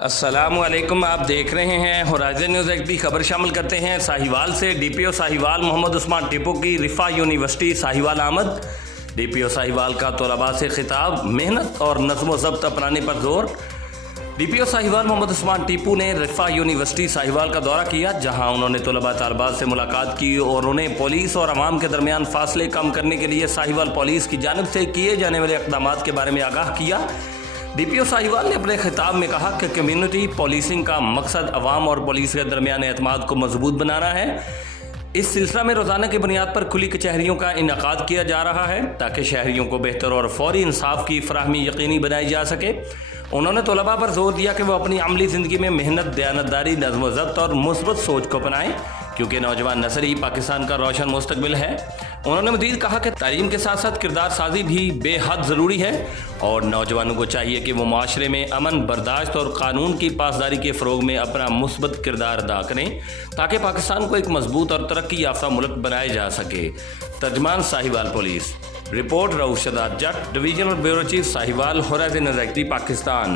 अस्सलामुअलैकुम, आप देख रहे हैं होराइजन न्यूज़ एचडी। खबर शामिल करते हैं साहिवाल से। डीपीओ साहिवाल मोहम्मद उस्मान टिपू की रिफा यूनिवर्सिटी साहिवाल आमद। डीपीओ साहिवाल का तलबा से खिताब, मेहनत और नज़्म ज़ब्त अपनाने पर जोर। डीपीओ साहिवाल मोहम्मद उस्मान टिपू ने रिफा यूनिवर्सिटी साहिवाल का दौरा किया, जहां उन्होंने तलबा तालबात से मुलाकात की और उन्हें पुलिस और अवाम के दरमियान फासले कम करने के लिए साहिवाल पुलिस की जानिब से किए जाने वाले इक़दाम के बारे में आगाह किया। डीपीओ साहिवाल ने अपने खिताब में कहा कि कम्युनिटी पुलिसिंग का मकसद अवाम और पुलिस के दरमियान एतमाद को मजबूत बनाना है। इस सिलसिला में रोज़ाना की बुनियाद पर खुली कचहरियों का इनेकाद किया जा रहा है ताकि शहरियों को बेहतर और फौरी इंसाफ की फराहमी यकीनी बनाई जा सके। उन्होंने तलबा पर जोर दिया कि वह अपनी अमली ज़िंदगी में मेहनत, दयानतदारी, नज़्म ज़ब्त और मुस्बत सोच को अपनाएं, क्योंकि नौजवान नस्ल ही पाकिस्तान का रोशन मुस्तकबिल है। उन्होंने मज़ीद कहा कि तालीम के साथ साथ किरदार साजी भी बेहद ज़रूरी है और नौजवानों को चाहिए कि वो माशरे में अमन, बर्दाश्त और कानून की पासदारी के फ़रोग में अपना मुस्बत किरदार अदा करें ताकि पाकिस्तान को एक मजबूत और तरक्की याफ्ता मुल्क बनाया जा सके। तर्जमान Sahiwal police. Report Rauf Shaddad Jat, divisional bureau chief Sahiwal, horizon news HD, Pakistan.